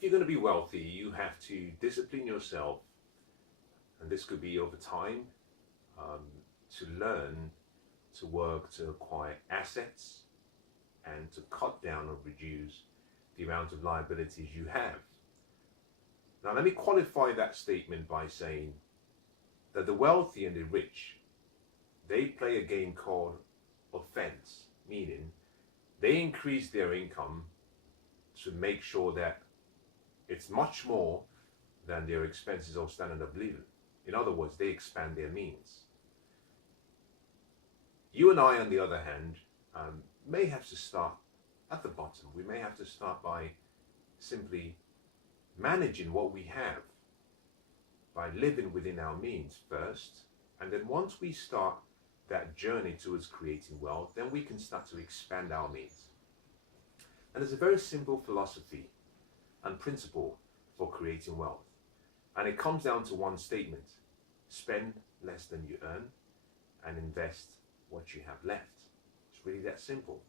if you're going to be wealthy, you have to discipline yourself, and this could be over time, to learn to work to acquire assets and to cut down or reduce the amount of liabilities you have. Now, let me qualify that statement by saying that the wealthy and the rich, they play a game called offense, meaning they increase their income to make sure that it's much more than their expenses or standard of living. In other words, they expand their means. You and I, on the other hand, may have to start at the bottom. We may have to start by simply managing what we have, by living within our means first, and then once we start that journey towards creating wealth, then we can start to expand our means. And there's a very simple philosophy and principle for creating wealth, and it comes down to one statement: spend less than you earn and invest what you have left. It's really that simple.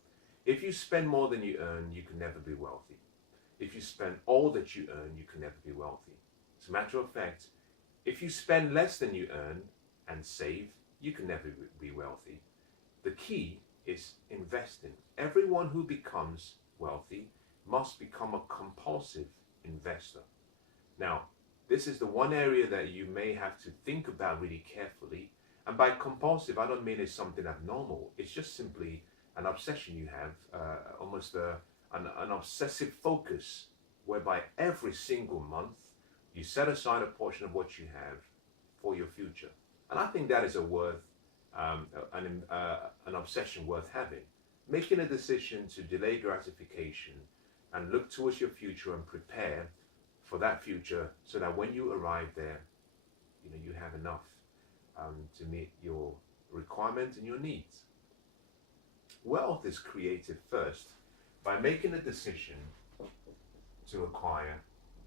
If you spend more than you earn, you can never be wealthy. If you spend all that you earn, you can never be wealthy. As a matter of fact, if you spend less than you earn and save, you can never be wealthy. The key is investing. Everyone who becomes wealthy must become a compulsive investor. Now, this is the one area that you may have to think about really carefully. And by compulsive, I don't mean it's something abnormal. It's just simply an obsession you have, almost an obsessive focus, whereby every single month you set aside a portion of what you have for your future. And I think that is an obsession worth having. Making a decision to delay gratification and look towards your future and prepare for that future, so that when you arrive there, you have enough to meet your requirements and your needs. Wealth is created first by making a decision to acquire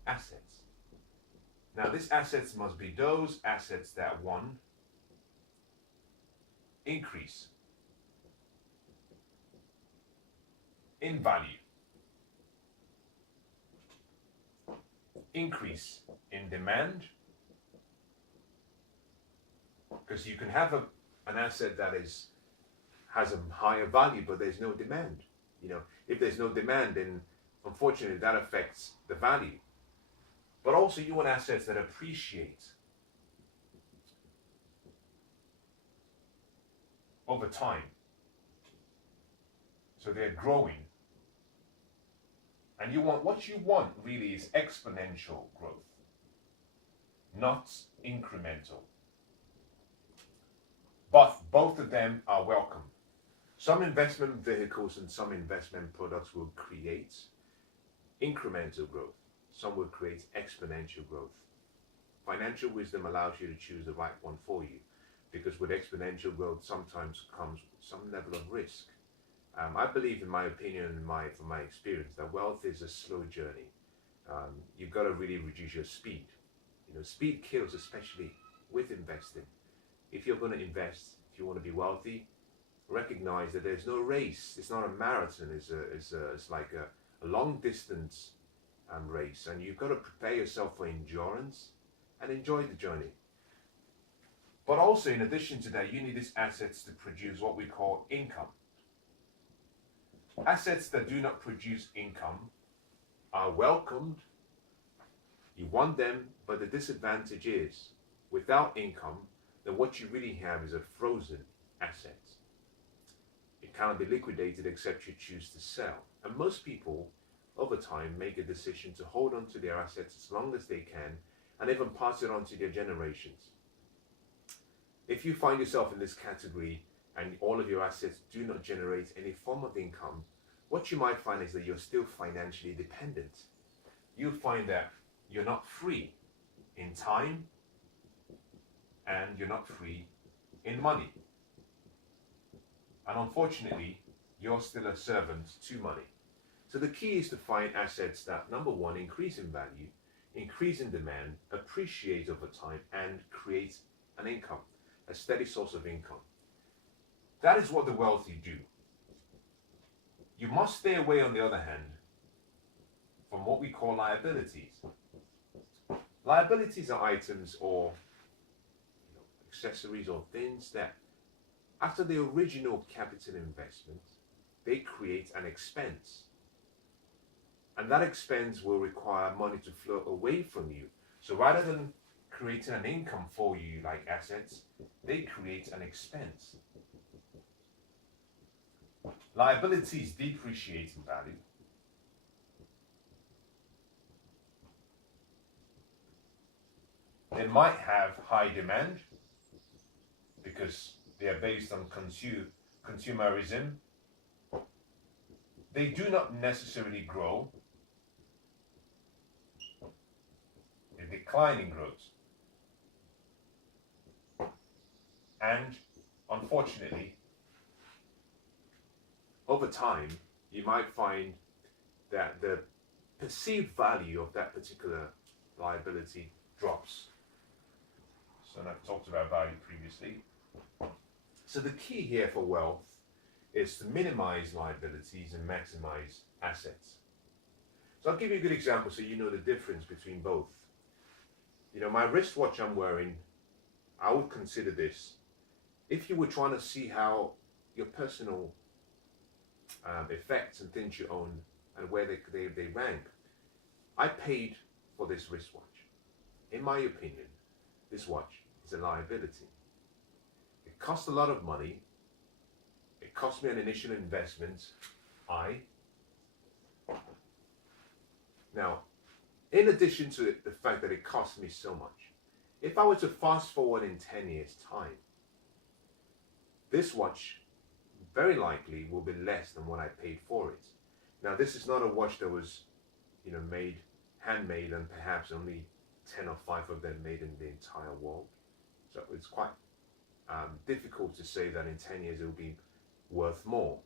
assets. Now, these assets must be those assets that, one, increase in value, increase in demand, because you can have an asset that has a higher value, but there's no demand. If there's no demand, then unfortunately that affects the value. But also you want assets that appreciate over time. So they're growing. And what you want really is exponential growth, not incremental. But both of them are welcome. Some investment vehicles and some investment products will create incremental growth. Some will create exponential growth. Financial wisdom allows you to choose the right one for you, because with exponential growth sometimes comes some level of risk. I believe, in my opinion and from my experience, that wealth is a slow journey. You've got to really reduce your speed. Speed kills, especially with investing. If you're going to invest, if you want to be wealthy, recognize that there's no race. It's not a marathon. It's like a long distance race, and you've got to prepare yourself for endurance and enjoy the journey. But also, in addition to that, you need these assets to produce what we call income. Assets that do not produce income are welcomed. You want them, but the disadvantage is, without income, then what you really have is a frozen asset. It cannot be liquidated except you choose to sell. And most people, over time, make a decision to hold on to their assets as long as they can, and even pass it on to their generations. If you find yourself in this category and all of your assets do not generate any form of income, what you might find is that you're still financially dependent. You'll find that you're not free in time, and you're not free in money. And unfortunately, you're still a servant to money. So the key is to find assets that, number one, increase in value, increase in demand, appreciate over time, and create an income, a steady source of income. That is what the wealthy do. You must stay away, on the other hand, from what we call liabilities. Liabilities are items or accessories or things that, after the original capital investment, they create an expense. And that expense will require money to flow away from you. So rather than creating an income for you like assets, they create an expense. Liabilities depreciate in value. They might have high demand because they are based on consumerism. They do not necessarily grow. They decline in growth. And unfortunately, over time, you might find that the perceived value of that particular liability drops. So I've talked about value previously. So the key here for wealth is to minimize liabilities and maximize assets. So I'll give you a good example so you know the difference between both. My wristwatch I'm wearing, I would consider this, if you were trying to see how your personal effects and things you own and where they rank, I paid for this wristwatch. In my opinion, this watch is a liability. It cost a lot of money. It cost me an initial investment. Now, in addition to the fact that it cost me so much, if I were to fast forward in 10 years' time, this watch very likely will be less than what I paid for it. Now, this is not a watch that was, made, handmade, and perhaps only 10 or 5 of them made in the entire world. So it's quite difficult to say that in 10 years it will be worth more.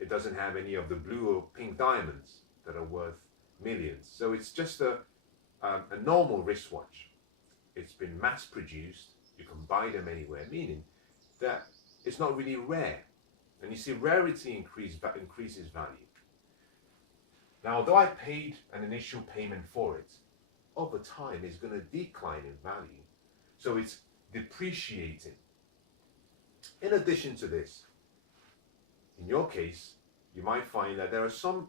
It doesn't have any of the blue or pink diamonds that are worth millions. So it's just a normal wristwatch. It's been mass produced. You can buy them anywhere, meaning that it's not really rare. And you see, rarity increases value. Now, although I paid an initial payment for it, over time it's going to decline in value. So it's depreciating. In addition to this, in your case, you might find that there are some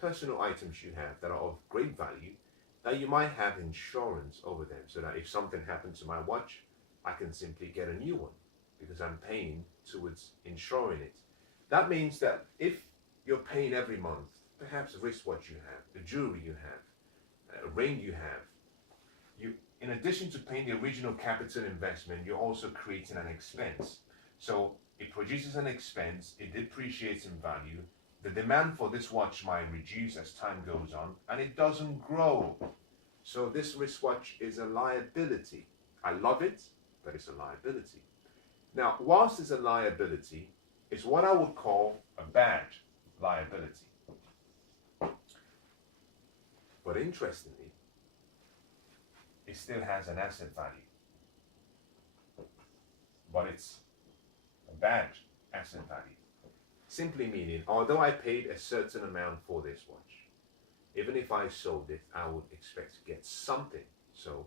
personal items you have that are of great value that you might have insurance over them, so that if something happens to my watch, I can simply get a new one because I'm paying towards insuring it. That means that if you're paying every month, perhaps a wristwatch you have, the jewelry you have, a ring you have, in addition to paying the original capital investment, you're also creating an expense. So it produces an expense, it depreciates in value, the demand for this watch might reduce as time goes on, and it doesn't grow. So this wristwatch is a liability. I love it, but it's a liability. Now, whilst it's a liability, it's what I would call a bad liability. But interestingly, it still has an asset value. But it's a bad asset value. Simply meaning, although I paid a certain amount for this watch, even if I sold it, I would expect to get something. So,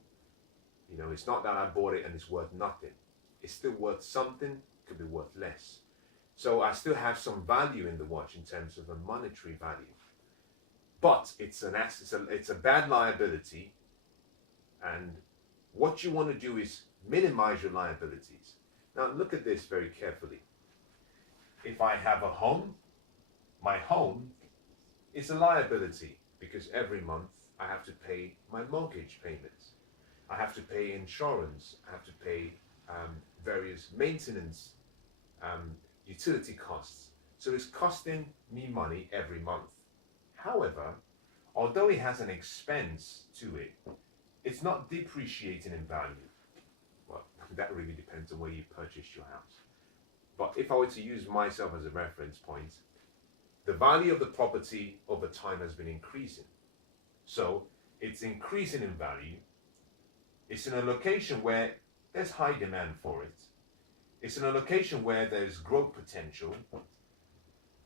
it's not that I bought it and it's worth nothing. It's still worth something, could be worth less. So I still have some value in the watch in terms of a monetary value. But it's an asset, it's a bad liability, and what you want to do is minimize your liabilities. Now look at this very carefully. If I have a home, my home is a liability because every month I have to pay my mortgage payments. I have to pay insurance. I have to pay various maintenance, utility costs. So it's costing me money every month. However, although it has an expense to it, it's not depreciating in value. Well, that really depends on where you purchased your house. But if I were to use myself as a reference point, the value of the property over time has been increasing. So it's increasing in value. It's in a location where there's high demand for it. It's in a location where there's growth potential.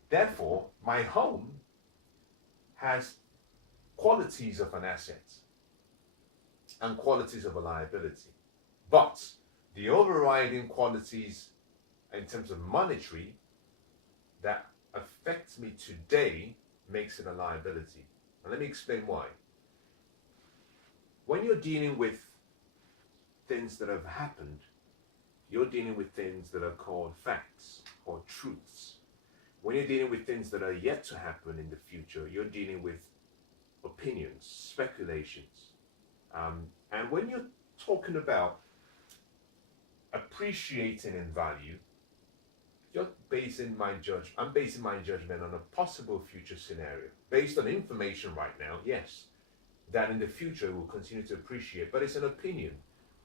Therefore, my home has qualities of an asset and qualities of a liability. But the overriding qualities in terms of monetary that affects me today makes it a liability. And let me explain why. When you're dealing with things that have happened, you're dealing with things that are called facts or truths. When you're dealing with things that are yet to happen in the future, you're dealing with opinions, speculations. And when you're talking about appreciating in value, I'm basing my judgment on a possible future scenario. Based on information right now, yes, that in the future it will continue to appreciate, but it's an opinion.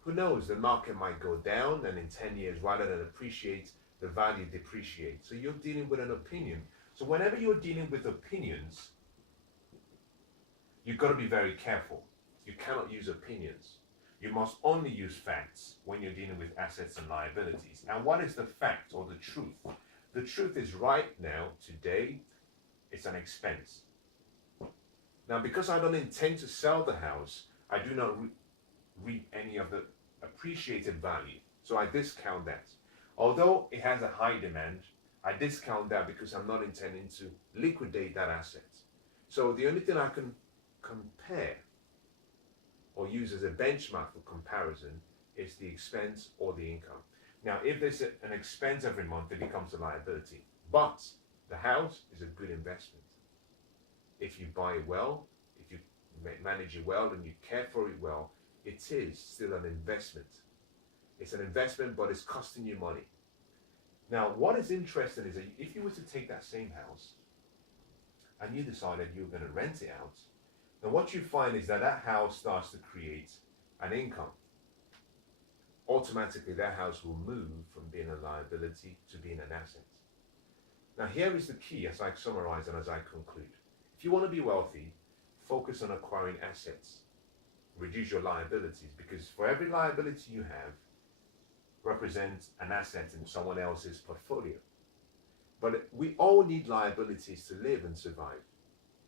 Who knows, the market might go down and in 10 years, rather than appreciate, the value depreciates. So you're dealing with an opinion. So whenever you're dealing with opinions, you've got to be very careful. You cannot use opinions. You must only use facts when you're dealing with assets and liabilities. Now, what is the fact or the truth? The truth is right now, today, it's an expense. Now, because I don't intend to sell the house, I do not reap any of the appreciated value. So I discount that. Although it has a high demand, I discount that because I'm not intending to liquidate that asset. So the only thing I can compare or use as a benchmark for comparison is the expense or the income. Now, if there's an expense every month, it becomes a liability. But the house is a good investment. If you buy it well, if you manage it well and you care for it well, it is still an investment. It's an investment, but it's costing you money. Now, what is interesting is that if you were to take that same house and you decided you were going to rent it out, then what you find is that that house starts to create an income. Automatically, that house will move from being a liability to being an asset. Now, here is the key as I summarize and as I conclude. If you want to be wealthy, focus on acquiring assets. Reduce your liabilities, because for every liability you have represents an asset in someone else's portfolio. But we all need liabilities to live and survive.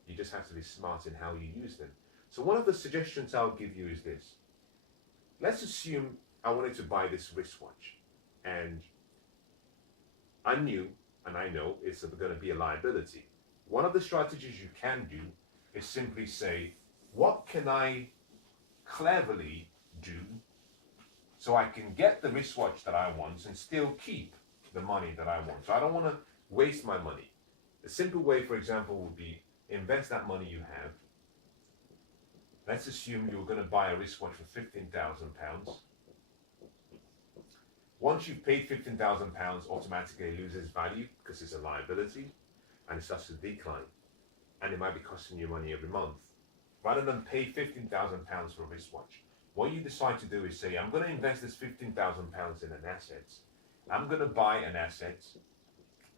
You just have to be smart in how you use them. So one of the suggestions I'll give you is this. Let's assume I wanted to buy this wristwatch, and I knew, and I know, it's going to be a liability. One of the strategies you can do is simply say, what can I cleverly do so I can get the wristwatch that I want and still keep the money that I want? So I don't want to waste my money. A simple way, for example, would be invest that money you have. Let's assume you're going to buy a wristwatch for £15,000. Once you've paid £15,000, automatically it loses value because it's a liability and it starts to decline. And it might be costing you money every month. Rather than pay £15,000 for a wristwatch, what you decide to do is say, I'm going to invest this £15,000 in an asset. I'm going to buy an asset.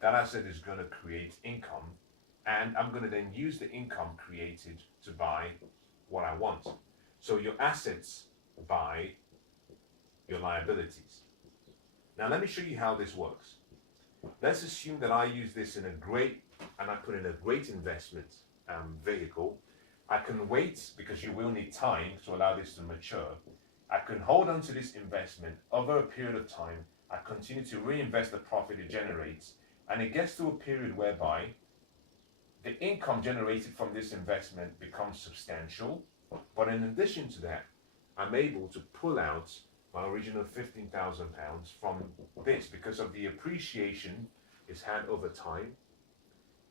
That asset is going to create income. And I'm going to then use the income created to buy what I want. So your assets buy your liabilities. Now let me show you how this works. Let's assume that I use this in I put in a great investment vehicle. I can wait, because you will need time to allow this to mature. I can hold on to this investment over a period of time. I continue to reinvest the profit it generates, and it gets to a period whereby the income generated from this investment becomes substantial. But in addition to that, I'm able to pull out my original £15,000 from this because of the appreciation it's had over time,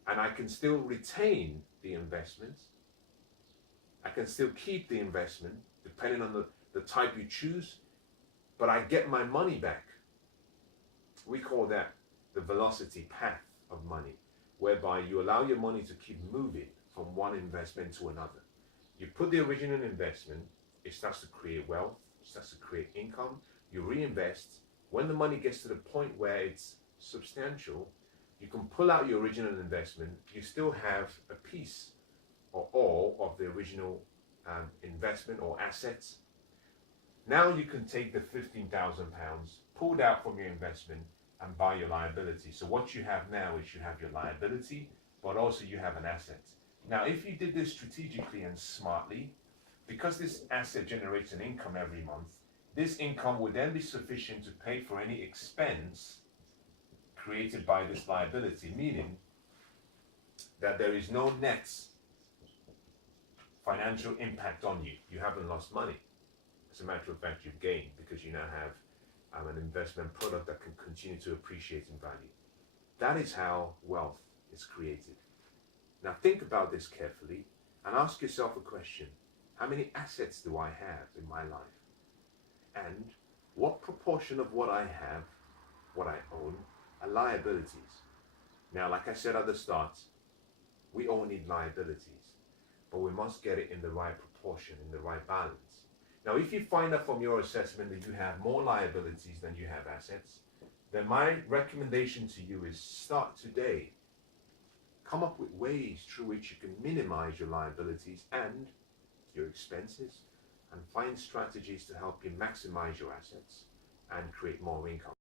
and I can still retain the investment. I can still keep the investment depending on the type you choose, but I get my money back. We call that the velocity path of money, whereby you allow your money to keep moving from one investment to another. You put the original investment, it starts to create wealth, it starts to create income, you reinvest. When the money gets to the point where it's substantial, you can pull out your original investment, you still have a piece or all of the original investment or assets. Now you can take the £15,000 pulled out from your investment and buy your liability. So what you have now is you have your liability, but also you have an asset. Now, if you did this strategically and smartly, because this asset generates an income every month, this income would then be sufficient to pay for any expense created by this liability, meaning that there is no net financial impact on you. You haven't lost money. As a matter of fact, you've gained because you now have an investment product that can continue to appreciate in value. That is how wealth is created. Now think about this carefully and ask yourself a question. How many assets do I have in my life? And what proportion of what I have, what I own, are liabilities? Now, like I said at the start, we all need liabilities, but we must get it in the right proportion, in the right balance. Now, if you find out from your assessment that you have more liabilities than you have assets, then my recommendation to you is start today. Come up with ways through which you can minimize your liabilities and your expenses, and find strategies to help you maximize your assets and create more income.